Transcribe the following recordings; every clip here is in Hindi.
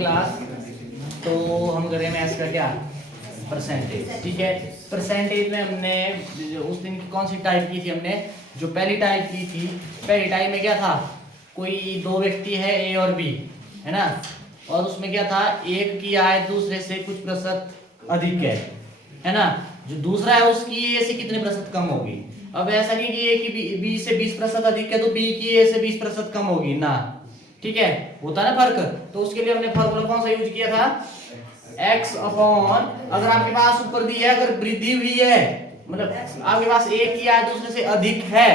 क्लास। तो हम कर रहे हैं मैथ्स का क्या परसेंटेज, ठीक है। परसेंटेज में हमने उस दिन की कौन सी टाइप की थी, हमने जो पहली टाइप की थी, पहली टाइप में क्या था, कोई दो व्यक्ति है ए और बी, है ना, और उसमें क्या था, एक की आय दूसरे से कुछ प्रतिशत अधिक है ना, जो दूसरा है उसकी ए से कितने प्रतिशत कम होगी। अब ऐसा नहीं कि ए की बी से 20% अधिक है तो बी की ए से 20% कम होगी ना, ठीक है, होता ना फर्क। तो उसके लिए हमने फॉर्मूला कौन सा यूज किया था, x अपॉन, अगर आपके पास ऊपर दी है, अगर वृद्धि हुई है, मतलब आपके पास एक की आय दूसरे से अधिक है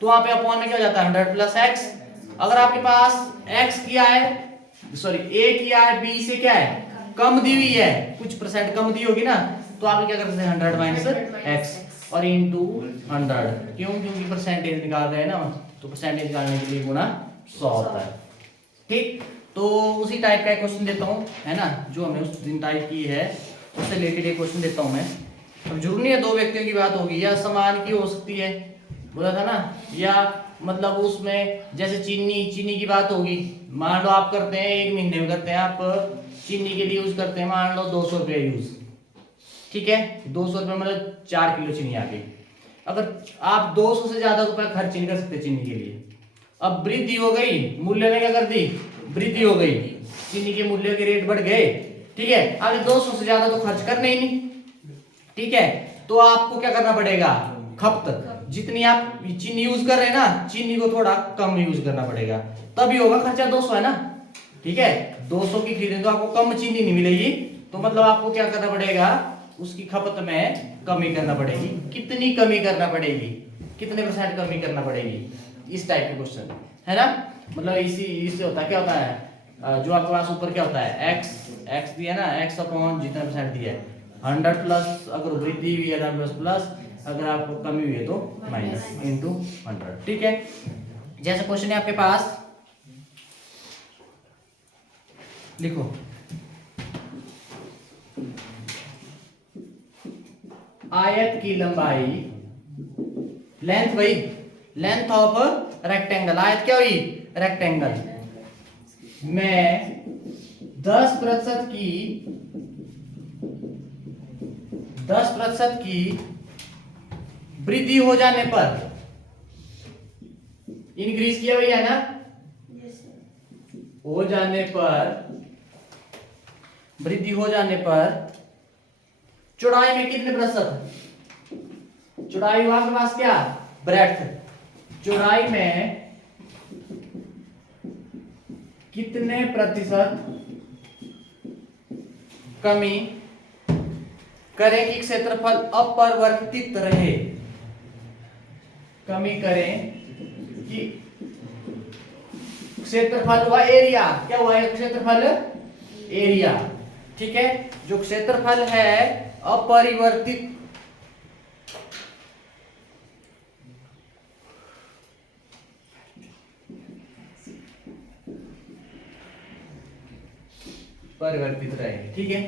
तो वहां पे अपॉन में क्या हो जाता है 100 प्लस x। अगर आपके पास x की आय सॉरी a की आय b से क्या है कम दी हुई है, कुछ परसेंट कम दी होगी ना, तो आप क्या करते हैं 100 माइनस x और इनटू 100, क्योंकि परसेंटेज निकाल रहे हैं ना, तो परसेंटेज निकालने के लिए गुना 100 होता है, ठीक। तो उसी टाइप का एक क्वेश्चन देता हूँ, है ना, जो हमने उस दिन टाइप की है उससे रिलेटेड एक क्वेश्चन देता हूँ मैं। अब जरूरी नहीं है दो व्यक्तियों की बात होगी, या समान की हो सकती है, बोला था ना, या मतलब उसमें जैसे चीनी की बात होगी, मान लो आप करते हैं 1 महीने में करते हैं आप चीनी के लिए यूज करते हैं मान लो 200 रुपये यूज, ठीक है, 200 रुपये मतलब 4 किलो चीनी आ गई। अगर आप 200 से ज्यादा रुपया खर्च नहीं कर सकते चीनी के लिए, अब वृद्धि हो गई, मूल्य में क्या कर दी, वृद्धि हो गई, चीनी के मूल्य के रेट बढ़ गए, ठीक है, आगे 200 से ज्यादा तो खर्च करने ही नहीं, ठीक है, तो आपको क्या करना पड़ेगा, खपत जितनी आप चीनी यूज कर रहे हैं ना, चीनी को थोड़ा कम यूज करना पड़ेगा, तभी होगा खर्चा 200, है ना, ठीक है, 200 की खरीदें तो आपको कम चीनी नहीं मिलेगी, तो मतलब आपको क्या करना पड़ेगा, उसकी खपत में कमी करना पड़ेगी। कितनी कमी करना पड़ेगी, कितने परसेंट कमी करना पड़ेगी, इस टाइप के क्वेश्चन, है ना, मतलब इससे होता है, क्या होता है, जो आपके पास ऊपर क्या होता है x दिया ना, x अपॉन जितना परसेंट दिया है 100 प्लस, अगर वृद्धि हुई है 100 प्लस, अगर आपको कमी हुई है तो माइनस इनटू 100, ठीक है। जैसे क्वेश्चन है आपके पास, लिखो आयत की लंबाई, लेंथ भाई, लेंथ ऑफ रेक्टेंगल, आयत क्या हुई रेक्टेंगल में 10% की वृद्धि हो जाने पर, इंक्रीज किया भैया ना, हो जाने पर, वृद्धि हो जाने पर चौड़ाई में कितने प्रतिशत, चौड़ाई आपके पास क्या ब्रेड्थ, चौड़ाई में कितने प्रतिशत कमी करें कि क्षेत्रफल अपरिवर्तित रहे, कमी करें कि क्षेत्रफल हुआ एरिया, क्या हुआ क्षेत्रफल एरिया, ठीक है, जो क्षेत्रफल है अपरिवर्तित परिवर्तित रहे, ठीक है,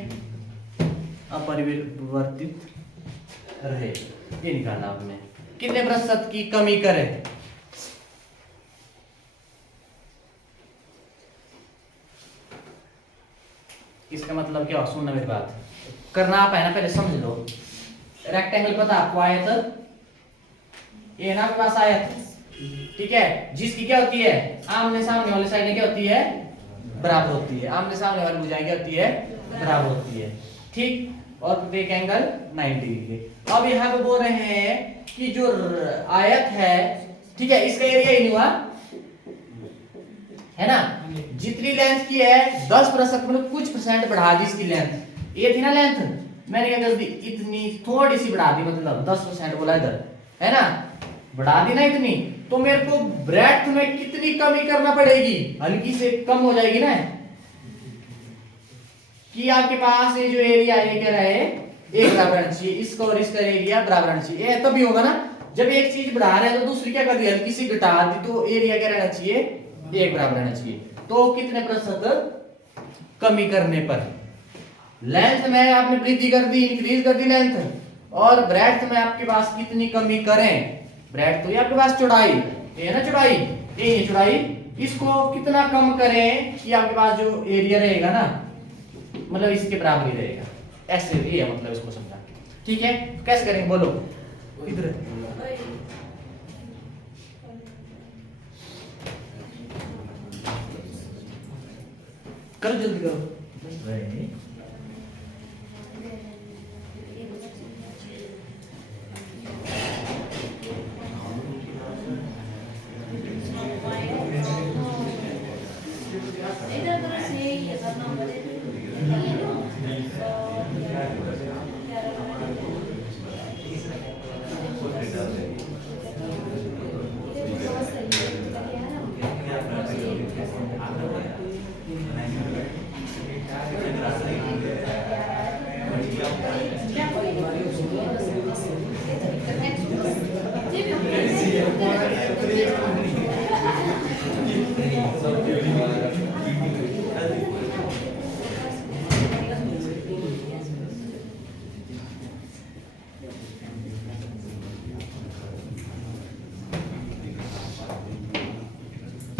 अपरिवर्तित रहे, ये निकालना आपने, कितने प्रतिशत की कमी करें, इसका मतलब क्या, सुनना मेरी बात, करना आप है ना, पहले समझ लो, रेक्टेंगल पता आपको, आयत ये ना आपके पास आयत, ठीक है, जिसकी क्या होती है आमने सामने वाली साइड क्या होती है बराबर होती है, आमने सामने वाली भुजाएं क्या होती है बराबर होती है, ठीक, और प्रत्येक एंगल 90 डिग्री। अब यहाँ पे बोल रहे हैं कि जो आयत है, ठीक है, इसका एरिया ही नहीं हुआ, है ना, जितनी लेंथ की है 10% मतलब कुछ परसेंट बढ़ा दी इसकी लेंथ, ये थी ना लेंथ, मैंने क्या कर दी इतनी थोड़ी सी बढ़ा दी, मतलब 10% बोला इधर, है ना, बढ़ा दी ना इतनी, तो मेरे को ब्रेड्थ में कितनी कमी करना पड़ेगी, हल्की से कम हो जाएगी ना, कि आपके पास ये जो एरिया है क्या रहे एक बराबर रहना चाहिए, इसका और इसका एरिया बराबर रहना चाहिए, ये तभी होगा ना, जब एक चीज बढ़ा रहे हैं तो दूसरी क्या कर दी हल्की सी घटा दी, तो एरिया क्या रहना चाहिए एक बराबर रहना चाहिए। तो कितने प्रतिशत कमी करने पर, लेंथ में आपने वृद्धि कर दी, इंक्रीज कर दी लेंथ, और ब्रेड्थ में आपके पास कितनी कमी करें, ब्रेड्थ तो ये आपके पास चौड़ाई, ये है ना चौड़ाई, ये चौड़ाई इसको कितना कम करें कि आपके पास जो एरिया रहेगा ना मतलब इसके बराबर ही रहेगा, ऐसे ये है मतलब इसको समझा। ठीक है, कैसे करेंगे बोलो इधर करो जल्दी करो।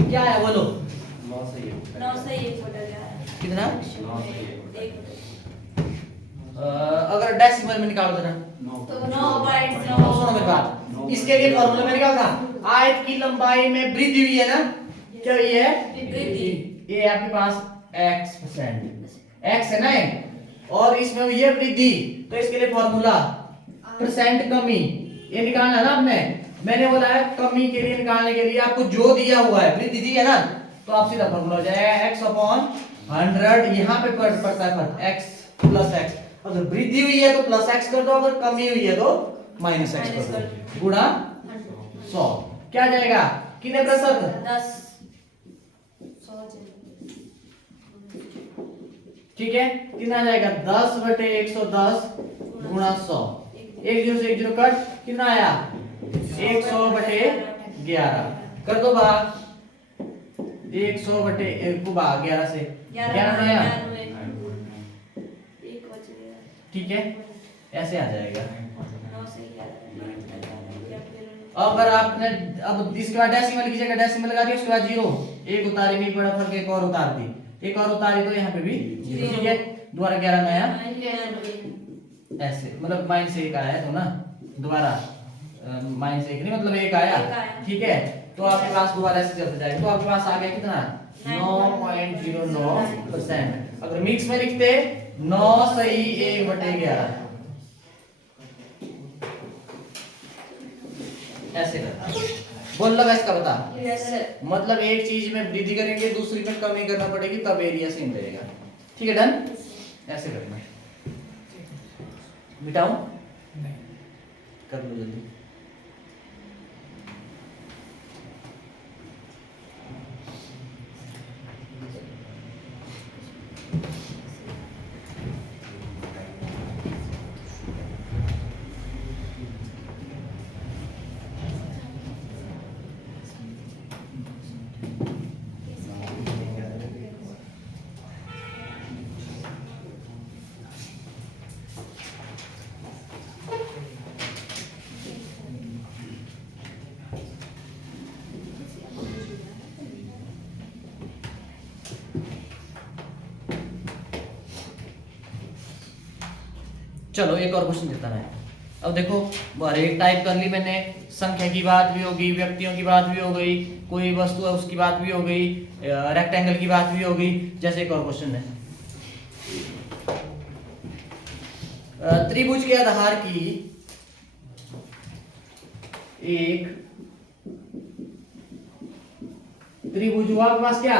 क्या है बोलो? 9 से 1 बटा 11 कितना? 9 से 1 अगर डेसिमल में निकालो देना तो 9.9। सुनो मेरी बात, इसके लिए फॉर्मूला में निकाल था आयत की लंबाई में वृद्धि हुई है ना, क्या हुई है? वृद्धि। ये आपके पास x% x है ना ये, और इसमें हुई है वृद्धि, तो इसके लिए फॉर्मूला परसेंट कमी ये निकालना है ना आपने। मैंने बोला है कमी के लिए निकालने के लिए आपको जो दिया हुआ है वृद्धि दी है ना, तो आप सीधा फॉर्मूला हो जाएगा x/100। यहाँ पे पड़ता है फर्क x प्लस x, अगर वृद्धि हुई है तो प्लस x कर दो, अगर कमी हुई है तो माइनस x कर दो, गुणा 100। क्या जाएगा कितने प्रतिशत? 10 ठीक है, कितना आ जाएगा 10/110 गुणा 100। 1 0 से 1 0 कट, कितना आया 100/11 कर दो भाग 100/1 को भाग 11 से 11 आया। ठीक है, ऐसे आ जाएगा। 9 से 11 अगर आपने अब इसके बाद डेसिमल की जगह डेसिमल लगा दिया, उसके बाद 0 एक उतारी नहीं पड़ा, फर्क एक और उतार दी, एक और उतारी तो यहाँ पे भी 0। ठीक है, दोबारा 11 में आया ऐसे, मतलब -1 आया तो ना, दोबारा -1 नहीं मतलब 1 आया। ठीक है, तो आपके पास दोबारा ऐसे चलते जाएगा, तो आपके पास आ गया कितना 9.09%। अगर मिक्स में लिखते 9 सही 1/11 ऐसे करना। बोल लगा इसका बता। मतलब एक चीज में वृद्धि करेंगे दूसरी में कमी करना पड़ेगी, तब एरिया सेम रहेगा। ठीक है, डन। ऐसे करना, मिटाऊं कर लो जल्दी। चलो एक और क्वेश्चन देता मैं। अब देखो हर एक टाइप कर ली मैंने, संख्या की बात भी हो गई, व्यक्तियों की बात भी हो गई, कोई वस्तु है उसकी बात भी हो गई, रेक्टेंगल की बात भी हो गई। जैसे एक और क्वेश्चन है, त्रिभुज के आधार की एक त्रिभुज हुआ आपके पास क्या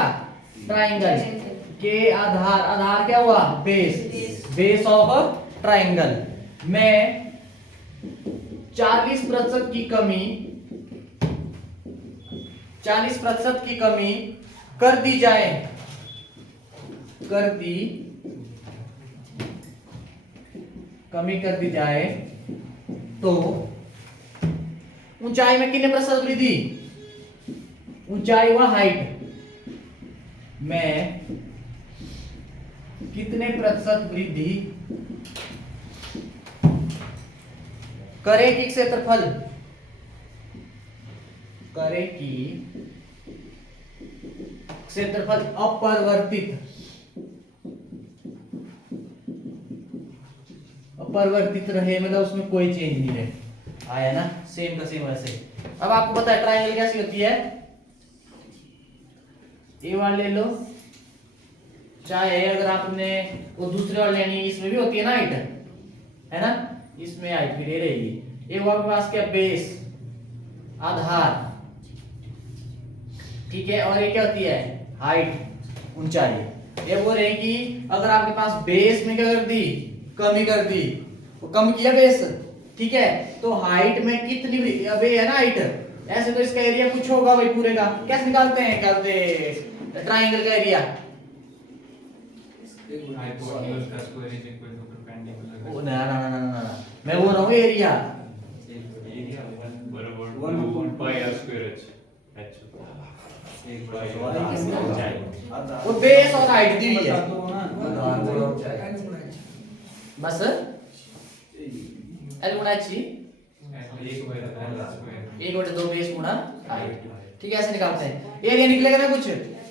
ट्राइंगल के आधार क्या हुआ बेस ऑफ ट्राइंगल में 40% की कमी कर दी जाए, कमी कर दी जाए तो ऊंचाई में कितने प्रतिशत वृद्धि? ऊंचाई व हाइट में कितने प्रतिशत वृद्धि करेगी क्षेत्रफल क्षेत्रफल अपरिवर्तित अपरिवर्तित रहे, मतलब उसमें कोई चेंज नहीं रहे, आया ना, सेम का सेम वैसे। अब आपको पता है ट्रायंगल कैसी होती है, ये वाला ले लो, चाहे अगर आपने वो दूसरे वाले लेनी, इसमें भी होती है ना हाइट, है ना, इसमें हाइट भी दे रहेगी। ये वो आपके पास क्या, बेस, आधार, ठीक है, और ये क्या होती है, हाइट, ऊंचाई। ये बोल रहे हैं कि अगर आपके पास बेस में क्या कर दी, कमी कर दी, वो कम किया बेस, ठीक है, तो हाइट में कितनी, अब ये है ना हाइट, ऐसे तो इसका एरिया कुछ होगा भाई पूरे का, कैसे निकालते हैं, निकालते ट्रायंगल का एरिया, ना ना ना ना ना ना, मैं बोल रहा हूँ एरिया, वो बेस और हाइट दी हुई है बस, एल गुणा ची 1/2 बेस गुणा हाइट, ठीक है, ऐसे निकालते हैं, एरिया निकलेगा ना कुछ।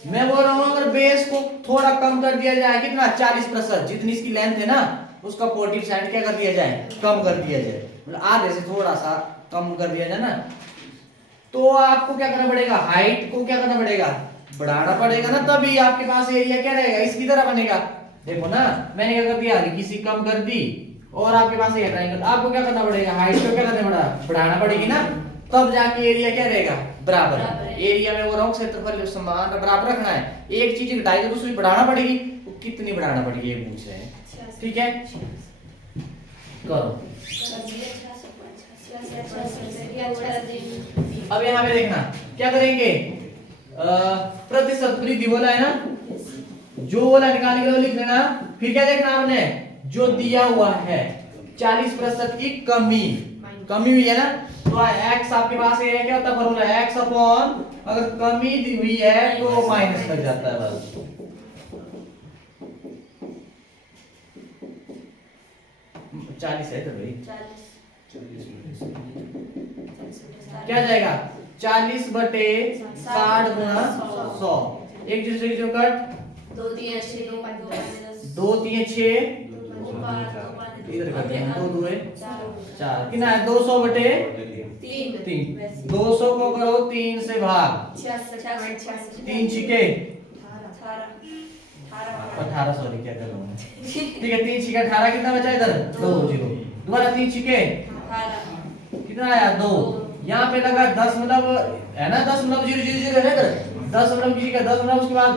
मैं बोल रहा हूँ अगर बेस को थोड़ा कम कर दिया जाए, कितना, 40%, जितनी इसकी लेंथ है ना उसका 40% क्या कर दिया जाए, कम कर दिया जाए, मतलब आधे से थोड़ा सा कम कर दिया जाए ना, तो आपको क्या करना पड़ेगा, हाइट को क्या करना पड़ेगा, बढ़ाना पड़ेगा ना, तभी आपके पास एरिया क्या रहेगा, इसकी तरह बनेगा। देखो ना, मैंने क्या कर दिया, हल्की सी कम कर दी, और आपके पास ये ट्रायंगल, आपको क्या करना पड़ेगा, हाइट को क्या करना पड़ेगा, बढ़ाना पड़ेगी ना, तब जाके एरिया क्या रहेगा, बराबर। एरिया में वो रहा हूं क्षेत्रफल समान बराबर रखना है, एक चीज घटाई तो दूसरी बढ़ाना पड़ेगी, वो कितनी बढ़ाना पड़ेगी ये पूछ रहे हैं, ठीक है, करो। अब यहाँ पे देखना क्या करेंगे, प्रतिशत वृद्धि बोला है ना, जो बोला निकालने के लिए लिख लेना, फिर क्या देखना आपने, जो दिया हुआ है 40% की कमी, कमी हुई है ना, तो x आपके पास ये क्या होता है फॉर्मूला, x अपॉन, अगर कमी दी हुई है तो माइनस लग जाता है बस, चालीस है तो भाई क्या जाएगा, 40/60 गुणा 100, एक दूसरे की जो कट, 2 3 6 2 3 6 इधर कर देना, 2 2 4, कितना है, 200/3, 200 को करो 3 से भाग, 3 छिके 18, सॉरी क्या कर रहा हूँ, ठीक है, 3 छिके 18, कितना बचा इधर, 2 0, दोबारा 3 छिके कितना आया, 2, यहाँ पे लगा 10 मतलब है ना, 10 मतलब 0 0 0 है ना, 10 मतलब किसी का 10 मतलब उसके बाद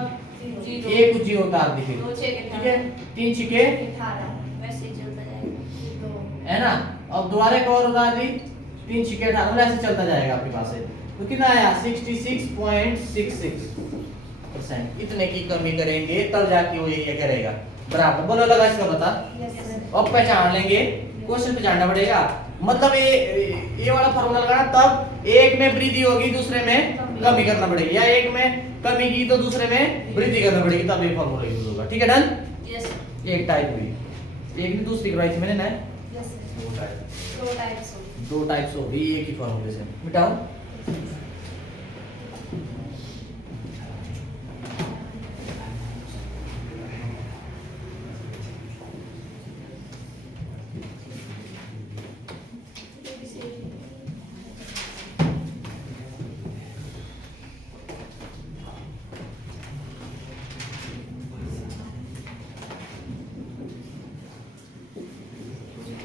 एक कुछ जीरो उतार दी, ठीक है, 3 छिके 18 वैसे चलता जाएगा, है ना, अब दोबारा एक और उतार दी, 3 छिके 18, मतलब ऐसे चलता जाएगा आपके पास से, तो कितना आया 66.66%, इतने की कमी करेंगे तब जाके वो ये करेगा बराबर, बोलो लगा इसका बता, अब पहचान लेंगे, क्वेश्चन पे जानना पड़ेगा, मतलब ये वाला फार्मूला लगाना, तब एक में वृद्धि होगी दूसरे में कमी करना पड़ेगी, या एक में कमी की तो दूसरे में वृद्धि करना पड़ेगी, तब ये फार्मूला यूज होगा, ठीक है, डन। यस एक टाइप हुई, एक नहीं दूसरी करवाई थी मैंने ना, यस दो टाइप्स हो गई एक ही फार्मूले से, मिटाओ,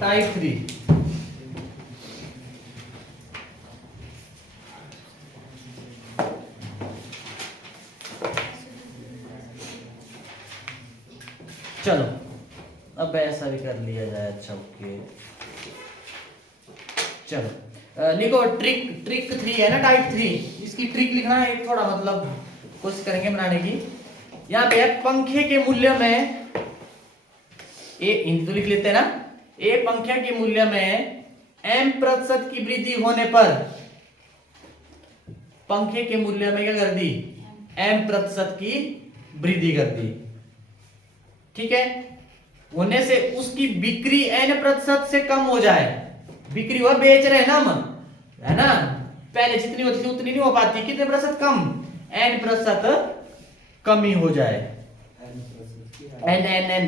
टाइप 3, चलो अब ऐसा भी कर लिया जाए, अच्छा ओके, चलो लिखो, ट्रिक 3 है ना, टाइप 3, इसकी ट्रिक लिखना है, एक थोड़ा मतलब कोशिश करेंगे बनाने की, यहाँ पे पंखे के मूल्य में, ये हिंदी तो लिख लेते हैं ना, ए पंखे के मूल्य में m% की वृद्धि होने पर, पंखे के मूल्य में क्या कर दी, m% की वृद्धि कर दी, ठीक है, होने से उसकी बिक्री n% से कम हो जाए, बिक्री हुआ बेच रहे हैं ना हम, है ना, पहले जितनी होती थी उतनी नहीं हो पाती, कितने प्रतिशत कम, n% कमी हो जाए, एन एन एन,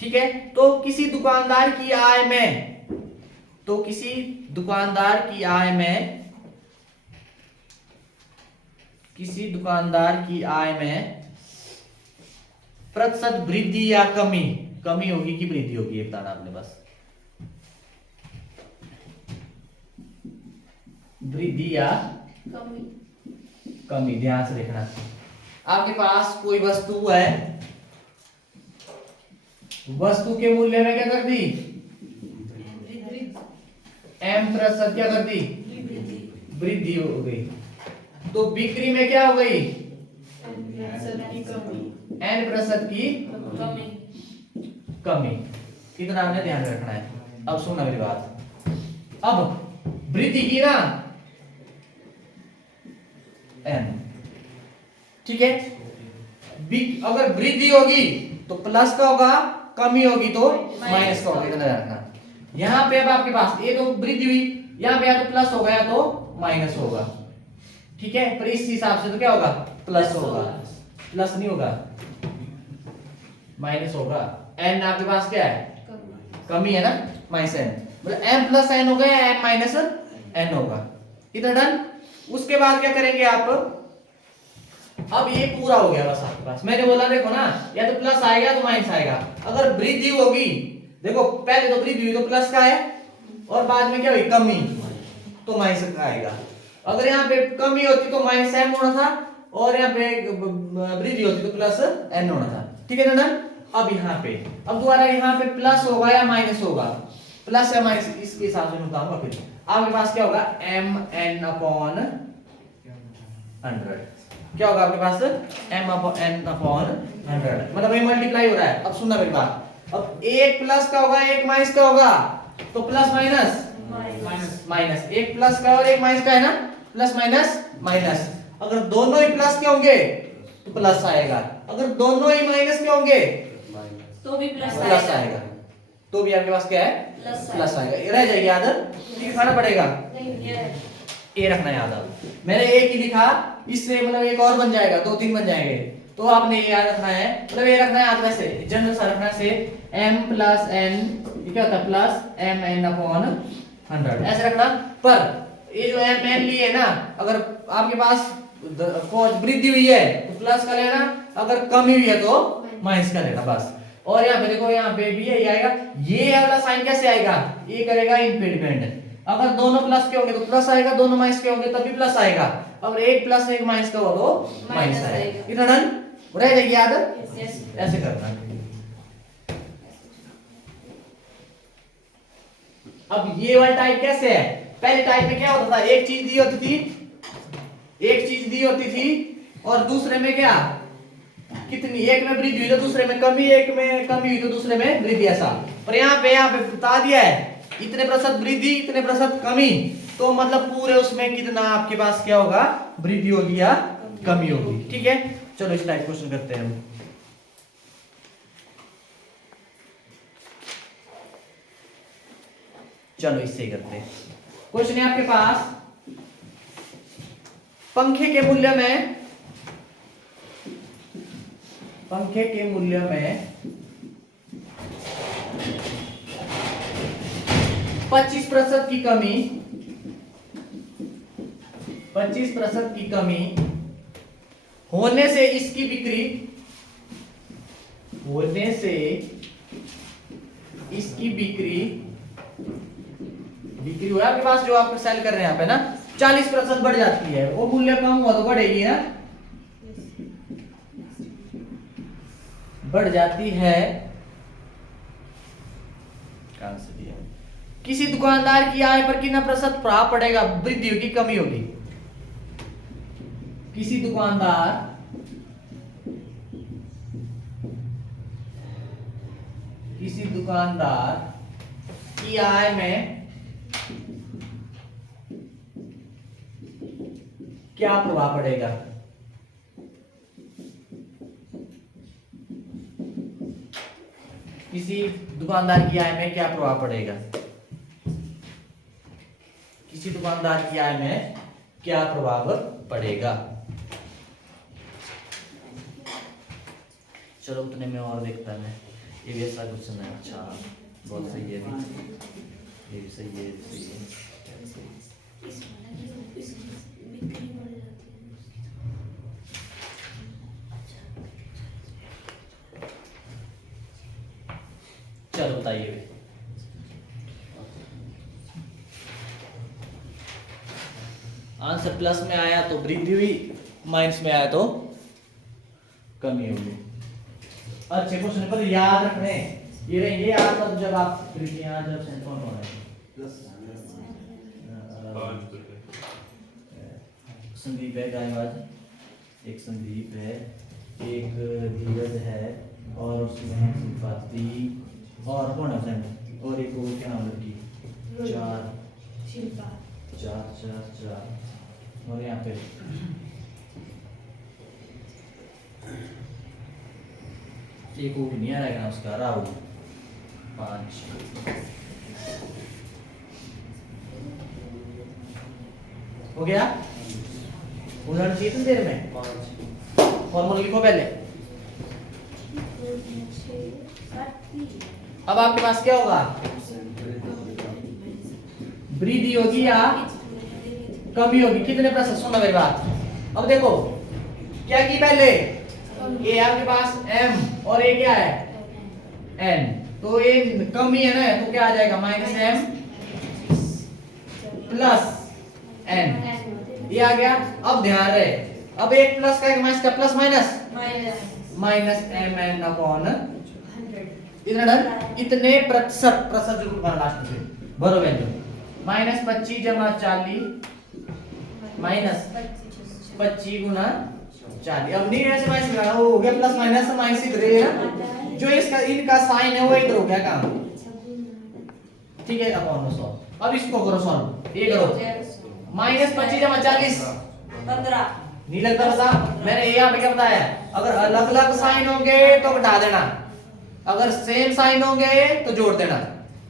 ठीक है। तो किसी दुकानदार की आय में, तो किसी दुकानदार की आय में, किसी दुकानदार की आय में प्रतिशत वृद्धि या कमी, कमी होगी कि वृद्धि होगी ये बताना आपने बस। वृद्धि या कमी। कमी, ध्यान से देखना। आपके पास कोई वस्तु है, वस्तु के मूल्य में क्या कर दी, एम प्रतिशत क्या कर दी, वृद्धि हो गई। तो बिक्री में क्या हो गई, एन प्रतिशत की कमी। कमी। कितना आपने ध्यान रखना है। अब सुनना मेरी बात, अब वृद्धि की ना एन, ठीक है। अगर वृद्धि होगी तो प्लस का होगा, कमी होगी तो माइनस का होगा, इतना ध्यान रखना। यहाँ पे अब आपके पास ये तो वृद्धि हुई, यहाँ पे या तो प्लस होगा या तो माइनस होगा, ठीक है। पर इस हिसाब से तो क्या होगा, प्लस होगा, प्लस नहीं होगा, माइनस होगा। एन आपके पास क्या है, कमी है ना, माइनस एन, मतलब एम प्लस एन होगा या एम माइनस एन होगा, इतना डन। उसके बाद क्या करेंगे आप, अब ये पूरा हो गया बस आपके पास। मैंने बोला देखो ना, या तो प्लस आएगा तो माइनस आएगा। अगर वृद्धि होगी, देखो पहले तो वृद्धि हुई तो प्लस का है, और बाद में क्या हुई, कमी, तो माइनस का आएगा। अगर यहाँ पे कमी होती तो माइनस एम होना था, और यहाँ पे वृद्धि होती तो प्लस एन होना था, ठीक है ना। अब यहाँ पे, अब दोबारा यहाँ पे प्लस होगा या माइनस होगा, प्लस या माइनस, इसके हिसाब से बताऊंगा। फिर आपके पास क्या होगा, एम एन अपॉन 100, क्या होगा आपके पास, एम एन अपॉन 100, मतलब ये मल्टीप्लाई हो रहा है। अब सुनना मेरी बात, अब एक प्लस का होगा एक माइनस का होगा, तो प्लस माइनस माइनस, एक प्लस का और एक माइनस का है ना, प्लस माइनस माइनस। अगर दोनों ही प्लस के होंगे तो प्लस आएगा, अगर दोनों ही माइनस के होंगे तो भी प्लस आएगा, तो भी आपके पास क्या है, प्लस आएगा। ये रह जाएगी आदत, लिखाना पड़ेगा, ये रखना याद। अब मैंने एक ही लिखा, इससे मतलब एक और बन जाएगा, दो तीन बन जाएंगे, तो आपने ये याद रखना है, मतलब ये रखना है याद, वैसे जनरल सा रखना से m प्लस n, ये क्या होता है, प्लस m n अपॉन 100, ऐसे रखना। पर ये जो m n लिए है ना, अगर आपके पास वृद्धि हुई है तो प्लस का लेना, अगर कमी हुई है तो माइनस का लेना बस। और यहाँ पे देखो, यहाँ पे भी यही आएगा, ये वाला साइन कैसे आएगा, ये करेगा इंपेडिमेंट। अगर दोनों प्लस के होंगे तो प्लस आएगा, दोनों माइनस के होंगे तब भी प्लस आएगा। अगर एक प्लस एक माइनस का हो तो माइनस आएगा, इतना डन रह जाएगी याद, ऐसे करना। अब ये वाला टाइप कैसे है, पहले टाइप में क्या होता था, एक चीज दी होती थी, एक चीज दी होती थी, और दूसरे में क्या, कितनी, एक में वृद्धि हुई तो दूसरे में कमी, एक में कमी हुई तो दूसरे में वृद्धि, ऐसा। पर यहाँ पे बता दिया है, इतने प्रतिशत वृद्धि इतने प्रतिशत कमी, तो मतलब पूरे उसमें कितना आपके पास क्या होगा, वृद्धि होगी या कमी होगी, ठीक है। चलो इस टाइप क्वेश्चन करते हैं हम। चलो इससे करते हैं। क्वेश्चन है आपके पास, पंखे के मूल्य में, पंखे के मूल्य में 25% की कमी, 25% की कमी होने से इसकी बिक्री, होने से इसकी बिक्री, बिक्री हुआ आपके पास जो आप सेल कर रहे हैं यहाँ पे ना, 40% बढ़ जाती है। वो मूल्य कम हुआ तो बढ़ेगी ना, बढ़ जाती है। कहां से दिया, किसी दुकानदार की आय पर कितना प्रतिशत प्रभाव पड़ेगा, वृद्धि होगी कमी होगी। किसी दुकानदार, किसी दुकानदार की आय में क्या प्रभाव पड़ेगा, किसी दुकानदार की आय में क्या प्रभाव पड़ेगा, किसी दुकानदार की आय में क्या प्रभाव पड़ेगा। चलो उतने में और देखता मैं। ये भी ऐसा क्वेश्चन है। अच्छा बहुत सही है भी। ये भी सही है, ये भी सही है। चलो बताइए भी। आंसर प्लस में आया तो वृद्धि हुई, माइनस में आया तो कमी होगी। अच्छे क्वेश्चन पर याद रखने ये रहेंगे याद तब जब आप यहाँ जब सेंटर हो रहे संदीप है गायवाज, एक संदीप है, एक धीरज है और उसमें है सिंपाती और कौन है और एक और क्या नाम लड़की, चार चार चार चार और यहाँ पे एक और नहीं आ रहा है उसका राहुल, 5 हो गया। उदाहरण चाहिए तुम देर में 5 फॉर्मूला लिखो पहले। अब आपके पास क्या होगा, वृद्धि होगी या कमी होगी, कितने प्रतिशत। सुनो मेरी बात। अब देखो क्या की पहले ये आपके पास m और ये क्या है n, तो ये कमी है ना, तो क्या आ जाएगा -m प्लस n, ये आ गया। अब ध्यान रहे, अब एक प्लस का एक माइनस का प्लस माइनस mn अपॉन 100 इतने प्रतिशत जरूर भरना लास्ट में भरो वैल्यू -25 जमा 40 माइनस 25 गुना 40। अब नहीं ऐसे माइनस लगाना, वो हो गया प्लस माइनस इधर है ना, जो इसका इनका साइन है वो इधर हो गया काम, ठीक है अपॉन 100। अब इसको करो सॉल्व, ये करो -25 जमा 40 15 नहीं लगता पता। मैंने यहाँ पे क्या बताया, अगर अलग अलग साइन होंगे तो घटा देना, अगर सेम साइन होंगे तो जोड़ देना,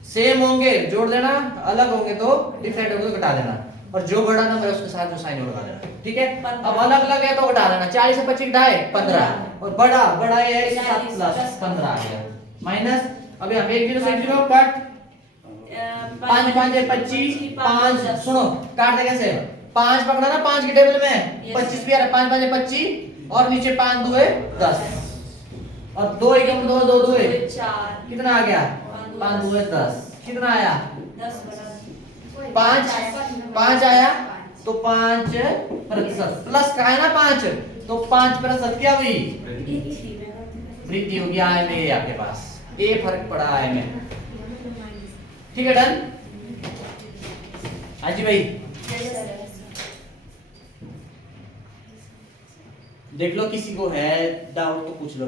सेम होंगे जोड़ देना, अलग होंगे तो डिफरेंट होंगे तो घटा देना, और जो बड़ा नंबर है उसके साथ जो साइन लगा देना, ठीक है। अब अलग अलग है तो घटा देना, 40 से 25 घटाए 15, और बड़ा ये है इसके साथ प्लस 15 आ गया माइनस। अब यहाँ पे 1 0 से 1 0 कट, 5 5 है 25, 5 सुनो काटते कैसे, 5 पकड़ा ना 5 की टेबल में 25 भी आ रहा है, 5 5 है 25 और नीचे 5 2 है 10 और 2 1 2 2 2 है 4 कितना आ गया, 5 2 है 10 कितना आया 5 आया, तो 5% प्लस का है ना 5, तो 5% क्या हुई वृद्धि होगी आय में, आपके पास ये फर्क पड़ा आय में, ठीक है डन। हाजी भाई देख लो किसी को है डाउट तो पूछ लो,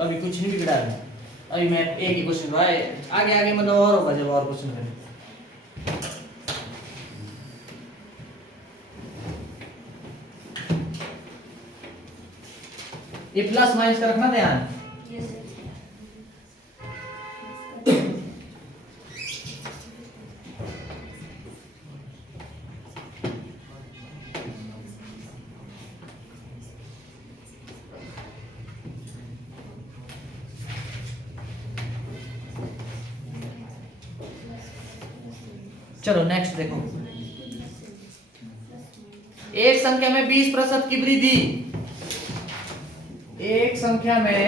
अभी कुछ नहीं बिगड़ा है, अभी मैं एक ही क्वेश्चन हुआ है, आगे मतलब और होगा जब और क्वेश्चन है। ये प्लस माइनस का रखना ध्यान। चलो नेक्स्ट देखो, एक संख्या में 20% की वृद्धि, एक संख्या में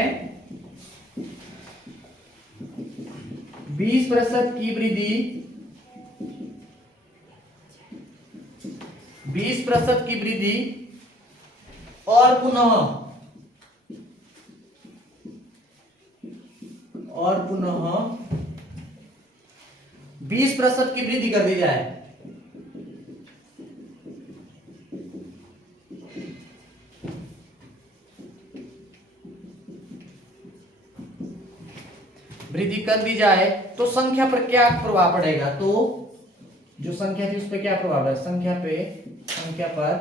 20% की वृद्धि, 20% की वृद्धि और पुनः 20% की वृद्धि कर दी जाए, वृद्धि कर दी जाए तो संख्या पर क्या प्रभाव पड़ेगा, तो जो संख्या थी उस पर क्या प्रभाव है, संख्या पर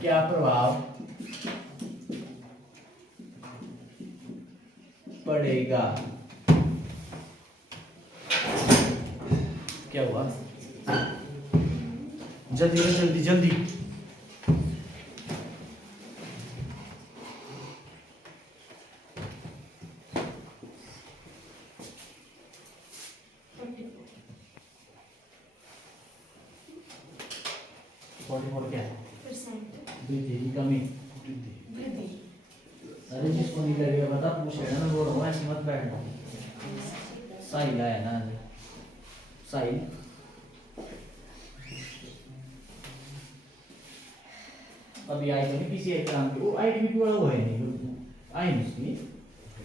क्या प्रभाव पड़ेगा, क्या हुआ जल्दी जल्दी जल्दी 44 क्या है? परसेंट वृद्धि की कमी। वृद्धि अरे जिसको नहीं लगेगा बता, पूछ लेना, मैं बोल रहा हूँ ऐसे मत बैठना। साहिल है ना, साहिल अभी आई तो नहीं किसी एग्जाम की, वो आईडी भी पूरा हुआ है नहीं, आई नहीं उसकी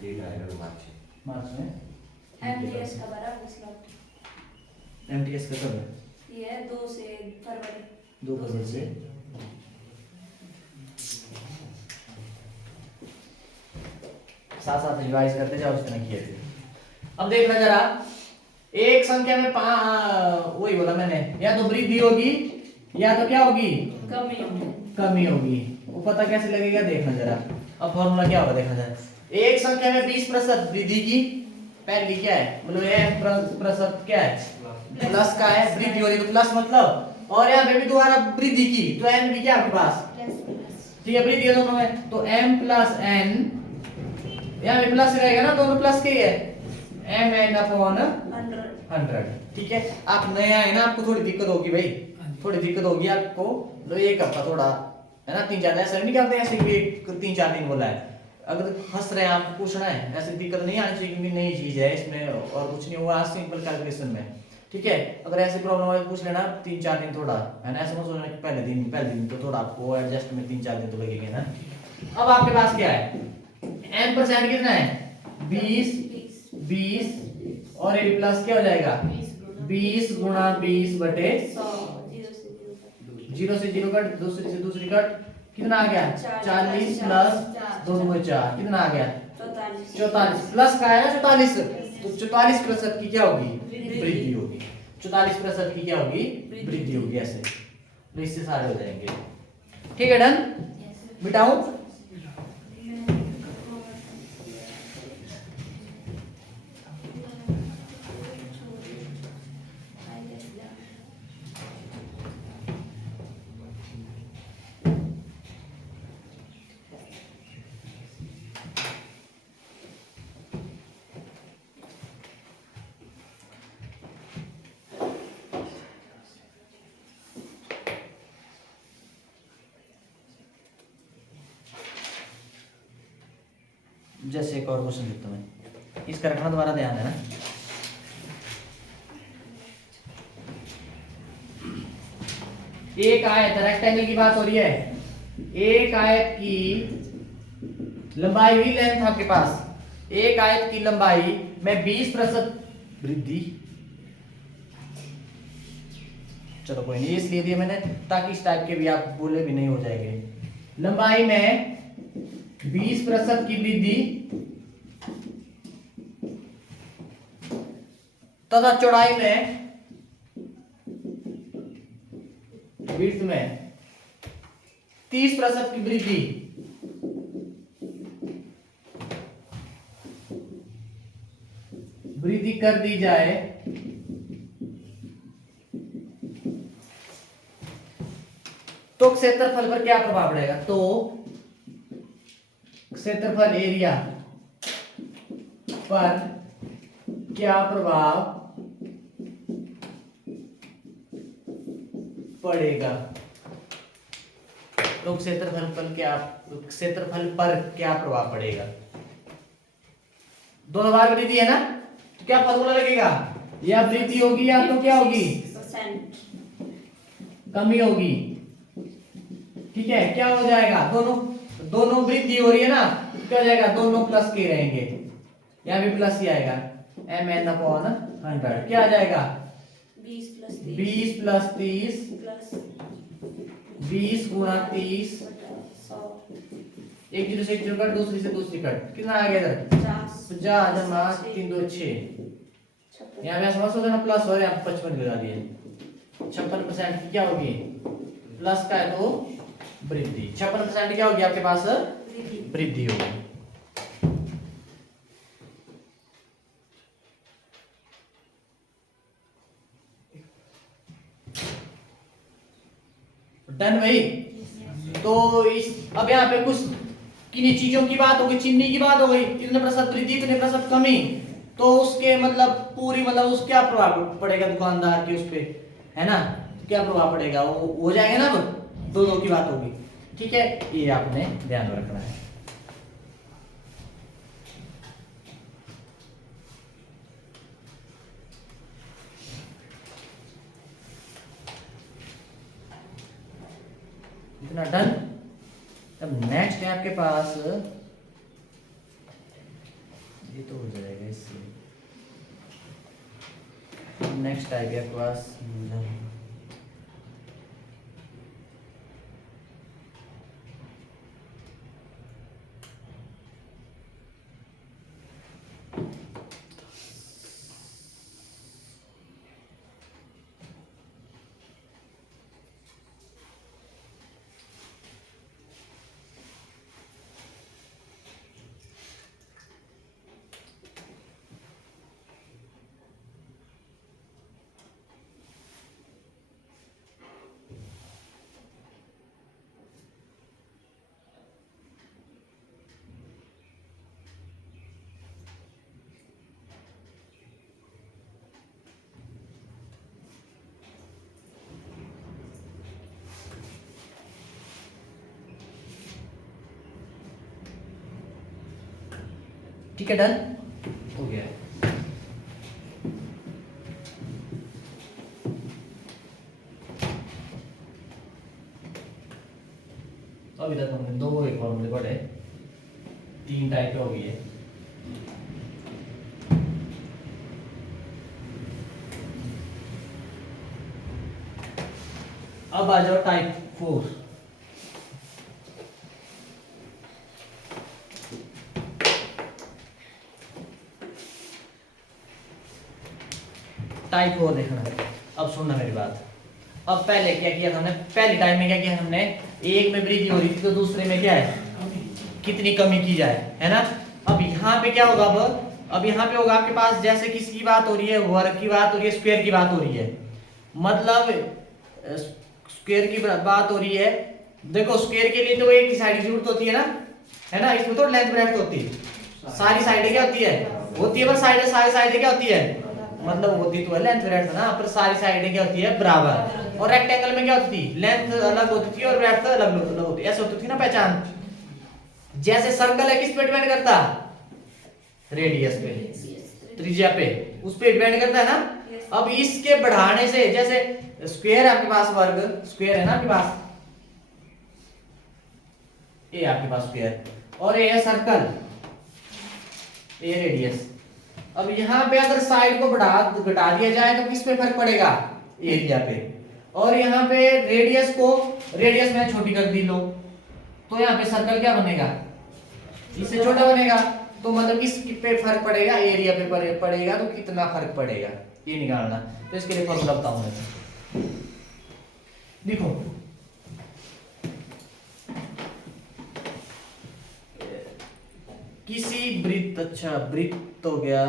डेट आएगा मार्च में। एमटीएस का भरा अगले स्लॉट एमटीएस का कब है? ये है 2 से फरवरी 2 फरवरी से। साथ साथ रिवाइज करते जाओ जितना किए थे। अब देखना जरा, एक संख्या में वही बोला मैंने, या तो वृद्धि होगी या तो क्या होगी, कमी होगी कमी होगी। वो पता कैसे लगेगा देखना जरा। अब फॉर्मूला क्या होगा देखना जरा। एक संख्या में 20% वृद्धि की, पहली क्या है मतलब n प्रतिशत क्या है, प्लस का है, वृद्धि हो रही तो प्लस मतलब, और यहाँ पे भी दोबारा वृद्धि की तो n भी क्या आपके पास, ठीक है, वृद्धि है दोनों में तो m प्लस n, यहाँ पे प्लस रहेगा ना, दोनों प्लस के ही है, mn अपॉन 100। ठीक है, आप नया है ना, आपको थोड़ी दिक्कत होगी भाई, थोड़ी दिक्कत होगी आपको, तो एक हफ्ता थोड़ा है ना, 3-4 ऐसा नहीं करते ऐसे कि 3-4 दिन बोला है, अगर हंस रहे हैं आप पूछना है, ऐसी दिक्कत नहीं आनी चाहिए क्योंकि नई चीज है इसमें और कुछ नहीं हुआ सिंपल कैलकुलेशन में। ठीक है, अगर ऐसी प्रॉब्लम है पूछ लेना, 3-4 दिन थोड़ा है ना, ऐसा मत सोचना कि पहले दिन तो थोड़ा आपको एडजस्ट में 3-4 दिन तो लगेंगे ना। अब आपके पास क्या है, n% कितना है 20 और ये प्लस क्या हो जाएगा 20 गुणा 20 बटे 0 से 0 कट, दूसरी से दूसरी कट, कितना आ गया 40 प्लस 2 2 4 कितना आ गया 44 प्लस का है 44, तो 44% की क्या होगी वृद्धि होगी, 44% की क्या होगी वृद्धि होगी, ऐसे तो इससे सारे हो जाएंगे। ठीक है, डन, मिटाऊं? जैसे एक और क्वेश्चन लिखता हूं मैं, इसका रखना दोबारा ध्यान है ना। एक आयत रेक्टेंगल की बात हो रही है, एक आयत की लंबाई भी लेंथ आपके पास, एक आयत की लंबाई में 20% वृद्धि, चलो कोई नहीं इसलिए दिया मैंने ताकि इस टाइप के भी आप बोले भी नहीं हो जाएंगे। लंबाई में 20% की वृद्धि तथा चौड़ाई में विड्थ में 30% की वृद्धि, वृद्धि कर दी जाए तो क्षेत्रफल पर क्या प्रभाव पड़ेगा, तो क्षेत्रफल एरिया पर क्या प्रभाव पड़ेगा, तो क्षेत्रफल पर क्या प्रभाव पड़ेगा। दोनों बार वृद्धि है ना, तो क्या फॉर्मूला लगेगा, या वृद्धि होगी या तो क्या होगी कमी होगी। ठीक है, क्या हो जाएगा, दोनों वृद्धि हो रही है ना, तो क्या हो जाएगा, दोनों प्लस के रहेंगे, यहाँ भी प्लस ही आएगा, mn अपॉन 100 क्या आ जाएगा 20 प्लस 30 20 गुणा 30, एक जीरो से एक जीरो कट, दूसरी से दूसरी कट, कितना आ गया इधर 50 जमा 3 2 6, यहाँ पे समझ सोचना प्लस हो रहा है, 55 लगा दिए, 56% की क्या होगी प्लस का है तो वृद्धि, 56% क्या होगी आपके पास वृद्धि होगी। डन भाई। तो इस अब यहाँ पे कुछ किन्हीं चीजों की बात हो गई, चिन्नी की बात हो गई, इतने प्रतिशत वृद्धि इतने प्रतिशत कमी, तो उसके मतलब पूरी मतलब उस क्या प्रभाव पड़ेगा दुकानदार के उस पे, है ना, तो क्या प्रभाव पड़ेगा, वो हो जाएगा ना, अब दो दो की बात होगी। ठीक है, ये आपने ध्यान में रखना है। इतना डन। अब नेक्स्ट है आपके पास, ये तो हो जाएगा इससे। नेक्स्ट टाइप है आपके पास ठीक है, डन हो गया। अभी तक हमने दो एक फॉर्मूले पढ़े, तीन टाइप हो गई है। अब आ जाओ टाइप 4। टाइप 4 देखना। अब सुनना मेरी बात। अब पहले क्या किया था हमने, पहली टाइम में क्या किया हमने, एक में वृद्धि हो रही थी तो दूसरे में क्या है, कितनी कमी की जाए, है ना। अब यहाँ पे क्या होगा, अब यहाँ पे होगा आपके पास, जैसे किसकी बात हो रही है, वर्ग की बात हो रही है, स्क्वायर की बात हो रही है, मतलब स्क्वायर की बात हो रही है। देखो स्क्वायर के लिए तो एक ही साइड की जरूरत होती है ना, इसमें तो लेंथ ब्रेड्थ होती है, सारी साइडें क्या होती है, पर सारी साइडें क्या होती है, मतलब होती तो है लेंथ ब्रेड्थ ना, पर सारी साइडें क्या होती है, बराबर। और रेक्टेंगल में क्या होती थी, लेंथ अलग होती थी और ब्रेड्थ अलग होती, ऐसे होती थी ना पहचान। जैसे सर्कल है किस पे डिपेंड करता, रेडियस पे, त्रिज्या पे, उस पे डिपेंड करता है ना। अब इसके बढ़ाने से, जैसे स्क्वायर आपके पास, वर्ग स्क्वायर है ना आपके पास, ये आपके पास स्क्वायर, और ये है सर्कल, ये रेडियस। अब यहाँ पे अगर साइड को घटा दिया जाए तो किस पे फर्क पड़ेगा, एरिया पे। और यहाँ पे रेडियस में छोटी कर दी लो, तो यहाँ पे सर्कल क्या बनेगा, इससे छोटा बनेगा। तो मतलब किस पे फर्क पड़ेगा, एरिया पे पड़ेगा, तो कितना फर्क पड़ेगा ये निकालना। तो इसके लिए फॉर्मूला बताऊं मैं, देखो किसी वृत्त, अच्छा वृत्त हो गया,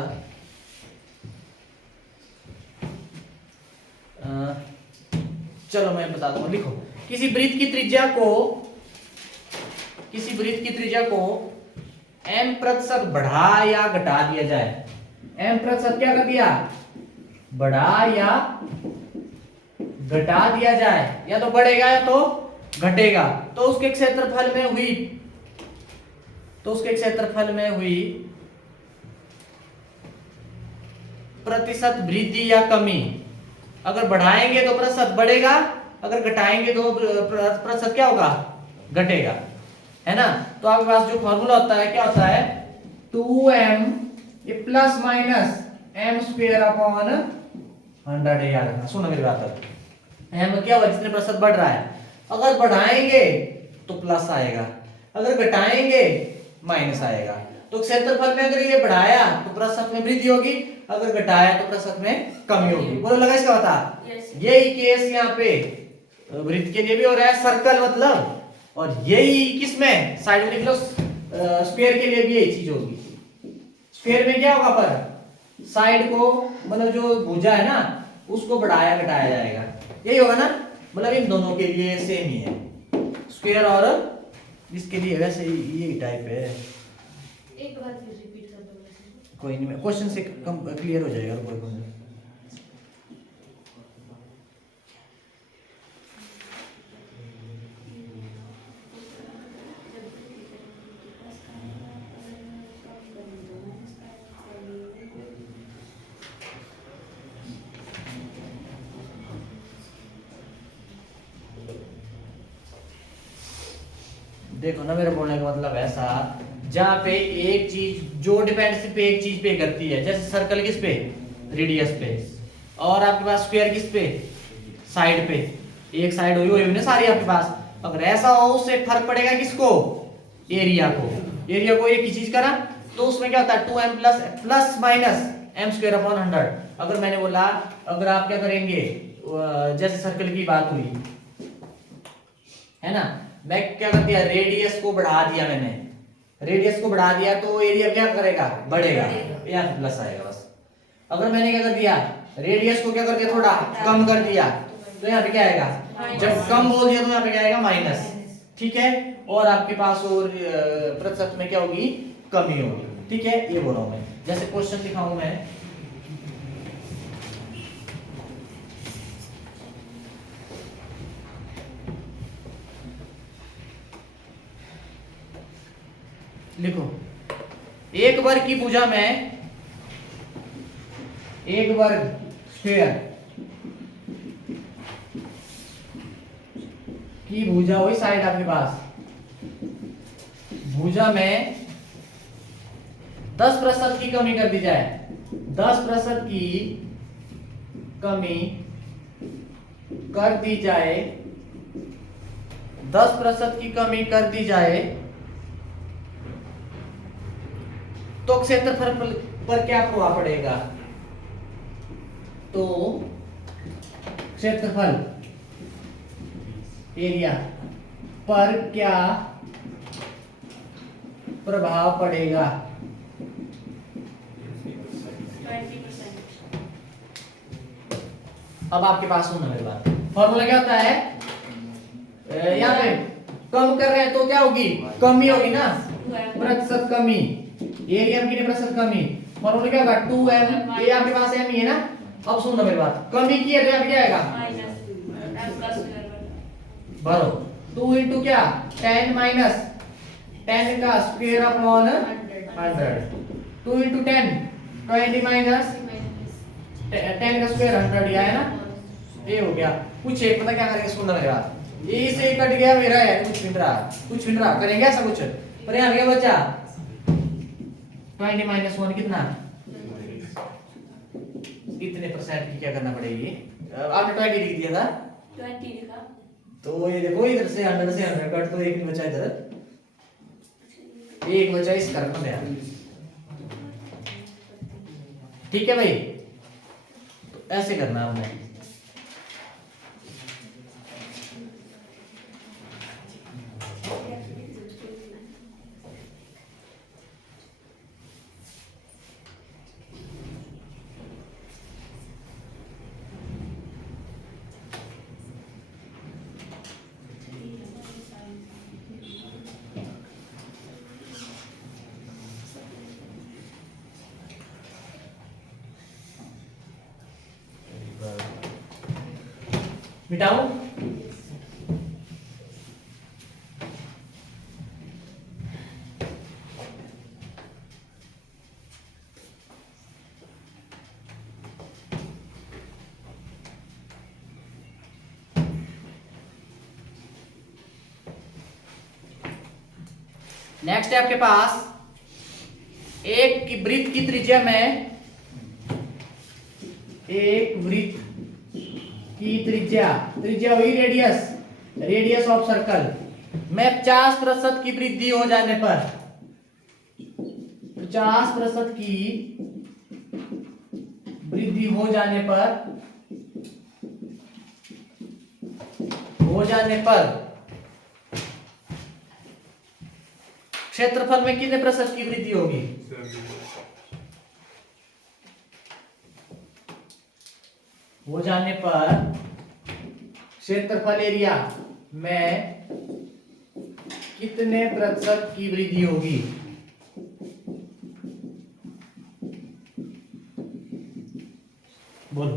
चलो मैं बता दूंगा, लिखो किसी वृत्त की त्रिज्या को m प्रतिशत बढ़ा या घटा दिया जाए। m प्रतिशत क्या कर दिया, बढ़ा या घटा दिया जाए, या तो बढ़ेगा या तो घटेगा। तो उसके क्षेत्रफल में हुई प्रतिशत वृद्धि या कमी, अगर बढ़ाएंगे तो प्रतिशत बढ़ेगा, अगर घटाएंगे तो प्रतिशत क्या होगा, घटेगा, है ना। तो आपके पास जो फॉर्मूला होता है क्या होता है, 2m ये plus minus m square upon 100 है, याद रखना। सुनो मेरी बात, m क्या होगा, जितने प्रतिशत बढ़ रहा है, अगर बढ़ाएंगे तो प्लस आएगा, अगर घटाएंगे माइनस आएगा। तो क्षेत्रफल में अगर ये बढ़ाया तो प्रतिशत में वृद्धि होगी, अगर घटाया तो प्रतिशत में कमी होगी। बोलो लगा इसका बता। यही केस यहाँ पे वृत्त के लिए भी हो रहा है, सर्कल मतलब, और यही किसमें, साइड में लिख लो, स्क्वायर के लिए भी यही चीज होगी। स्क्वायर में क्या होगा, पर साइड को मतलब जो भुजा है ना उसको बढ़ाया घटाया जाएगा, यही होगा ना। मतलब इन दोनों के लिए सेम ही है, स्क्वायर और इसके लिए वैसे यही टाइप है। एक बार फिर रिपीट कर दो, कोई नहीं, क्वेश्चन से क्लियर हो जाएगा। कोई देखो ना, मेरे बोलने का मतलब ऐसा, जहाँ पे एक चीज जो डिपेंड सिर्फ एक चीज पे करती है, जैसे सर्कल किस पे, रेडियस पे, और आपके पास स्क्वायर किस पे, साइड पे, एक साइड हुई हुई ना सारी आपके पास। अगर ऐसा हो उससे फर्क पड़ेगा किसको, एरिया को। एरिया को एक ही चीज करा तो उसमें क्या होता है 2m plus plus minus m square upon 100। अगर मैंने बोला, अगर आप क्या करेंगे, जैसे सर्कल की बात हुई है ना, मैं क्या कर दिया, रेडियस को बढ़ा दिया, मैंने रेडियस को बढ़ा दिया तो एरिया क्या करेगा, बढ़ेगा, यहाँ प्लस आएगा बस। अगर मैंने क्या कर दिया, रेडियस को क्या कर दिया, थोड़ा कम कर दिया, तो यहाँ पे क्या आएगा, जब कम बोल दिया तो यहाँ पे क्या आएगा, माइनस। ठीक है, और आपके पास और प्रतिशत में क्या होगी, कमी होगी। ठीक है, ये बोल रहा हूं मैं। जैसे क्वेश्चन दिखाऊं मैं, लिखो, एक वर्ग की भुजा में, एक वर्ग स्क्वायर की भुजा हुई साइड आपके पास, भुजा में 10% की कमी कर दी जाए, 10% की कमी कर दी जाए, 10% की कमी कर दी जाए, तो क्षेत्रफल पर क्या प्रभाव पड़ेगा, तो क्षेत्रफल एरिया पर क्या प्रभाव पड़ेगा। 20%। अब आपके पास सुनो मेरी बात, फॉर्मूला क्या होता है, यहाँ पे कम कर रहे हैं तो क्या होगी, कमी होगी ना, प्रतिशत कमी, एरिया में कितने प्रतिशत कमी, फॉर्मूला क्या होगा 2m, ये आपके पास m ही है ना। अब सुनो मेरी बात, कमी की है तो यहाँ पे क्या आएगा, भरो 2 इंटू क्या, 10 माइनस 10 का स्क्वायर अपॉन 100, 2 इंटू 10 20 माइनस 10 का स्क्वायर 100, ये है ना, ये हो गया। कुछ एक पता क्या करेंगे, सुनना मेरी बात, ये से कट गया मेरा है, कुछ मिल रहा, कुछ मिल रहा, करेंगे ऐसा कुछ, पर यहाँ क्या बचा 20 माइनस 1 कितना, इतने परसेंट की क्या करना पड़ेगी, आपने 20 लिख दिया था, 20 लिखा, तो ये देखो इधर से 100 कट, तो एक नहीं बचा, इधर एक बचा, इस कर्म में यार। ठीक है भाई, तो ऐसे करना हमने, मिटाऊं, नेक्स्ट है आपके पास, एक की वृत्त की त्रिज्या में, एक वृत्त की त्रिज्या, त्रिज्या हुई रेडियस, रेडियस ऑफ सर्कल में 50% की वृद्धि हो जाने पर, 50% की वृद्धि हो जाने पर क्षेत्रफल में कितने प्रतिशत की वृद्धि होगी, हो जाने पर क्षेत्रफल एरिया में कितने प्रतिशत की वृद्धि होगी, बोलो,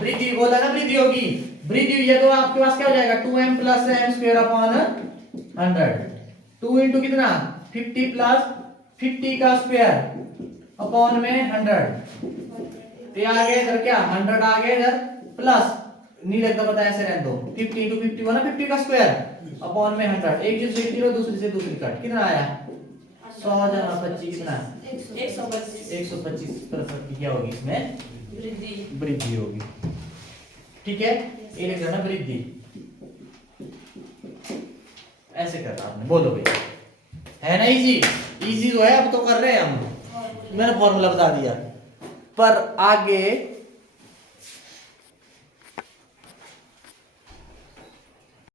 वृद्धि बोला ना, वृद्धि होगी, वृद्धि हुई है तो आपके पास क्या हो जाएगा 2m plus m square upon 100, 2 into कितना 50 प्लस 50 का स्क्वायर अपॉन में 100, तो आगे इधर क्या 100 आगे इधर प्लस नहीं लगता पता ऐसे रहने दो 50 into 50 बना 50 का स्क्वायर अपॉन में 100 एक चीज से कितनी और दूसरी से दूसरी कट कितना आया 100 जमा 25 कितना 125 125% की क्या होगी इसमें वृद्धि वृद्धि होगी ठीक है ये लिख देना वृद्धि ऐसे करना आपने बोलो भाई है ना इजी इजी तो है अब तो कर रहे हैं हम मैंने फॉर्मूला बता दिया पर आगे